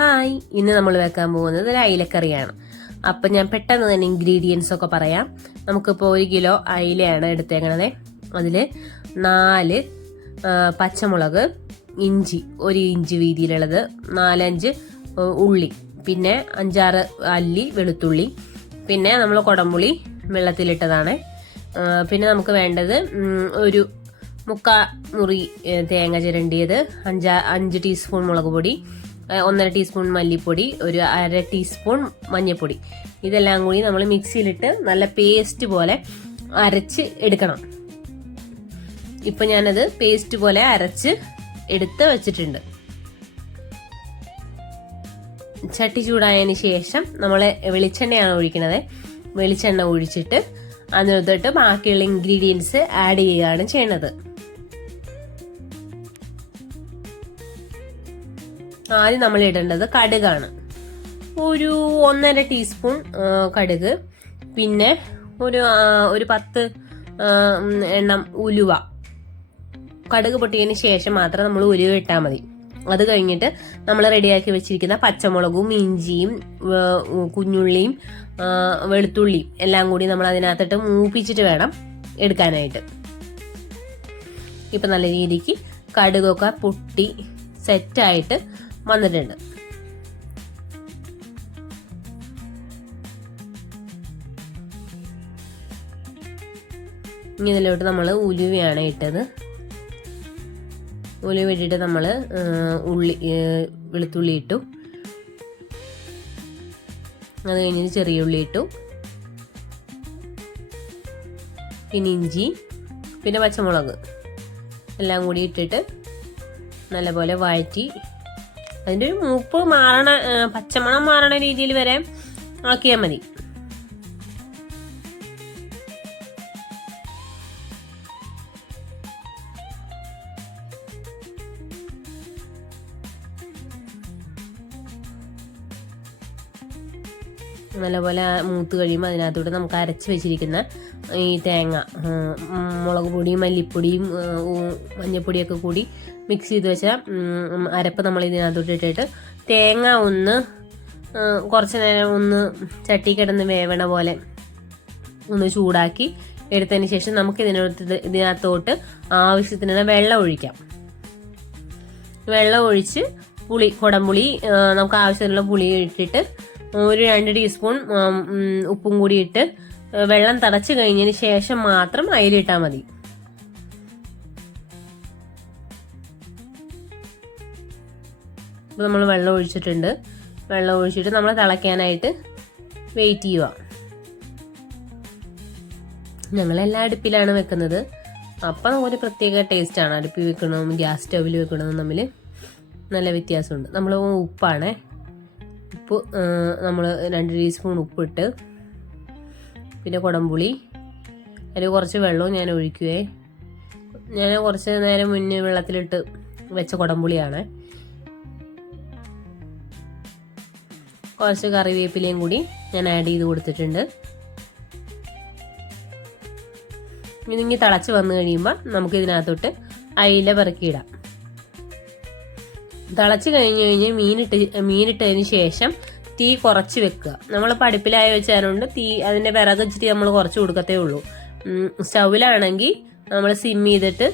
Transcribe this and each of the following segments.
Hi, ഇന്ന് നമ്മൾ വെക്കാൻ പോകുന്നത് ഒരു അയിലക്കറിയാണ്. അപ്പം ഞാൻ പെട്ടെന്ന് തന്നെ ഇൻഗ്രീഡിയൻസ് ഒക്കെ പറയാം. നമുക്കിപ്പോൾ 1 കിലോ അയിലയാണ് എടുത്തേക്കണത്. അതിൽ 4 പച്ചമുളക്, ഇഞ്ചി 1 ഇഞ്ച് വീതിയിലുള്ളത്, 4-5 ഉള്ളി, പിന്നെ 5-6 അല്ലി വെളുത്തുള്ളി, പിന്നെ നമ്മൾ കുടംപുളി വെള്ളത്തിലിട്ടതാണ്. പിന്നെ നമുക്ക് വേണ്ടത് ഒരു 3/4 മുറി തേങ്ങ ചിരണ്ടിയത്, 5 ടീസ്പൂൺ മുളക് പൊടി, 1.5 ടീസ്പൂൺ മല്ലിപ്പൊടി, ഒരു 1/2 ടീസ്പൂൺ മഞ്ഞൾപ്പൊടി. ഇതെല്ലാം കൂടി നമ്മൾ മിക്സിയിലിട്ട് നല്ല പേസ്റ്റ് പോലെ അരച്ച് എടുക്കണം. ഇപ്പൊ ഞാനത് പേസ്റ്റ് പോലെ അരച്ച് എടുത്ത് വെച്ചിട്ടുണ്ട്. ചട്ടി ചൂടായതിന് ശേഷം നമ്മൾ വെളിച്ചെണ്ണയാണ് ഒഴിക്കുന്നത്. വെളിച്ചെണ്ണ ഒഴിച്ചിട്ട് അതിനകത്തോട്ട് ബാക്കിയുള്ള ഇൻഗ്രീഡിയൻസ് ആഡ് ചെയ്യുകയാണ് ചെയ്യുന്നത്. ആദ്യം നമ്മൾ ഇടേണ്ടത് കടുകാണ്. ഒരു 1.5 ടീസ്പൂൺ കടുക്, പിന്നെ ഒരു 10 എണ്ണം ഉലുവ. കടുക് പൊട്ടിയതിന് ശേഷം മാത്രം നമ്മൾ ഉലുവ ഇട്ടാൽ മതി. അത് കഴിഞ്ഞിട്ട് നമ്മൾ റെഡിയാക്കി വെച്ചിരിക്കുന്ന പച്ചമുളകും ഇഞ്ചിയും കുഞ്ഞുള്ളിയും വെളുത്തുള്ളിയും എല്ലാം കൂടി നമ്മൾ അതിനകത്തിട്ട് മൂപ്പിച്ചിട്ട് വേണം എടുക്കാനായിട്ട്. ഇപ്പൊ നല്ല രീതിക്ക് കടുകൊക്കെ പൊട്ടി സെറ്റായിട്ട് വന്നിട്ടുണ്ട്. ഇനി ഇതിലോട്ട് നമ്മൾ ഉലുവയാണ് ഇട്ടത്. ഉലുവ ഇട്ടിട്ട് നമ്മൾ വെളുത്തുള്ളി ഇട്ടു. അത് കഴിഞ്ഞിട്ട് ചെറിയ ഉള്ളി ഇട്ടു, പിന്നെ ഇഞ്ചി, പിന്നെ പച്ചമുളക് എല്ലാം കൂടി ഇട്ടിട്ട് നല്ലപോലെ വഴറ്റി അതിൻ്റെ ഒരു മൂപ്പ് പച്ചമണം മാറണ രീതിയിൽ വരെ ആക്കിയാൽ മതി. നല്ലപോലെ മൂത്ത് കഴിയുമ്പോൾ അതിനകത്തോട്ട് നമുക്ക് അരച്ച് വെച്ചിരിക്കുന്ന ഈ തേങ്ങ, മുളക് പൊടിയും മല്ലിപ്പൊടിയും മഞ്ഞൾപ്പൊടിയൊക്കെ കൂടി മിക്സ് ചെയ്ത് വെച്ച അരപ്പ് നമ്മൾ ഇതിനകത്തോട്ട് ഇട്ടിട്ട് തേങ്ങ കുറച്ച് നേരം ചട്ടി കിടന്ന് വേവണ പോലെ ചൂടാക്കി എടുത്തതിന് ശേഷം നമുക്ക് ഇതിനകത്തോട്ട് ആവശ്യത്തിനുള്ള വെള്ളം ഒഴിക്കാം. വെള്ളം ഒഴിച്ച് കുടംപുളി നമുക്ക് ആവശ്യത്തിനുള്ള പുളി ഇട്ടിട്ട് ഒരു 2 ടീസ്പൂൺ ഉപ്പും കൂടി ഇട്ട് വെള്ളം തിളച്ച് കഴിഞ്ഞതിന് ശേഷം മാത്രം അയിലിട്ടാൽ മതി. ഇപ്പൊ നമ്മൾ വെള്ളം ഒഴിച്ചിട്ടുണ്ട്. വെള്ളം ഒഴിച്ചിട്ട് നമ്മൾ തിളയ്ക്കാനായിട്ട് വെയിറ്റ് ചെയ്യുക. ഞങ്ങളെല്ലാം അടുപ്പിലാണ് വെക്കുന്നത്. അപ്പം ഒരു പ്രത്യേക ടേസ്റ്റാണ്. അടുപ്പിൽ വെക്കണതും ഗ്യാസ് സ്റ്റൗവിൽ വെക്കണതും തമ്മിൽ നല്ല വ്യത്യാസമുണ്ട്. നമ്മൾ ഉപ്പാണ്, ഉപ്പ് നമ്മൾ 2 ടീസ്പൂൺ ഉപ്പിട്ട്, പിന്നെ കുടംപുളി, അതിൽ കുറച്ച് വെള്ളവും ഞാൻ ഒഴിക്കുവേ. ഞാൻ കുറച്ച് നേരം മുന്നേ വെള്ളത്തിലിട്ട് വെച്ച കുടംപുളിയാണ്. കുറച്ച് കറിവേപ്പിലയും കൂടി ഞാൻ ആഡ് ചെയ്ത് കൊടുത്തിട്ടുണ്ട്. ഇനി തിളച്ച് വന്നു കഴിയുമ്പോൾ നമുക്ക് ഇതിനകത്തോട്ട് അയില പെറുക്കിയിടാം. തിളച്ച് കഴിഞ്ഞ് മീനിട്ടതിന് ശേഷം തീ കുറച്ച് വെക്കുക. നമ്മൾ അടുപ്പിലായി വെച്ചാലുണ്ട് അതിന്റെ വിറക് വെച്ചിട്ട് നമ്മൾ കുറച്ച് കൊടുക്കത്തേ ഉള്ളൂ. സ്റ്റൗവിലാണെങ്കിൽ നമ്മൾ സിം ചെയ്തിട്ട്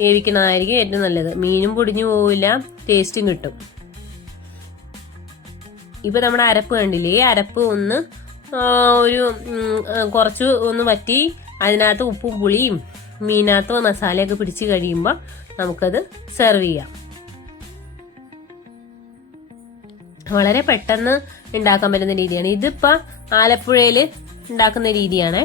വേവിക്കുന്നതായിരിക്കും ഏറ്റവും നല്ലത്. മീനും പൊടിഞ്ഞു പോവില്ല, ടേസ്റ്റും കിട്ടും. ഇപ്പൊ നമ്മുടെ അരപ്പ് കണ്ടില്ലേ? അരപ്പ് കുറച്ച് വറ്റി അതിനകത്ത് ഉപ്പും പുളിയും മീനകത്ത് മസാലയൊക്കെ പിടിച്ച് കഴിയുമ്പോൾ നമുക്കത് സെർവ് ചെയ്യാം. വളരെ പെട്ടെന്ന് ഉണ്ടാക്കാൻ പറ്റുന്ന രീതിയാണ്. ഇതിപ്പോ ആലപ്പുഴയിൽ ഉണ്ടാക്കുന്ന രീതിയാണ്.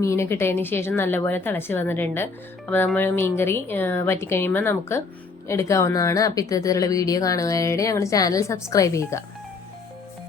മീനൊക്കെ ഇട്ടതിന് ശേഷം നല്ലപോലെ തിളച്ച് വന്നിട്ടുണ്ട്. അപ്പോൾ നമ്മൾ മീൻകറി വറ്റിക്കഴിയുമ്പോൾ നമുക്ക് എടുക്കാവുന്നതാണ്. അപ്പോൾ ഇത്തരത്തിലുള്ള വീഡിയോ കാണുവാനായിട്ട് ഞങ്ങളുടെ ചാനൽ സബ്സ്ക്രൈബ് ചെയ്യുക.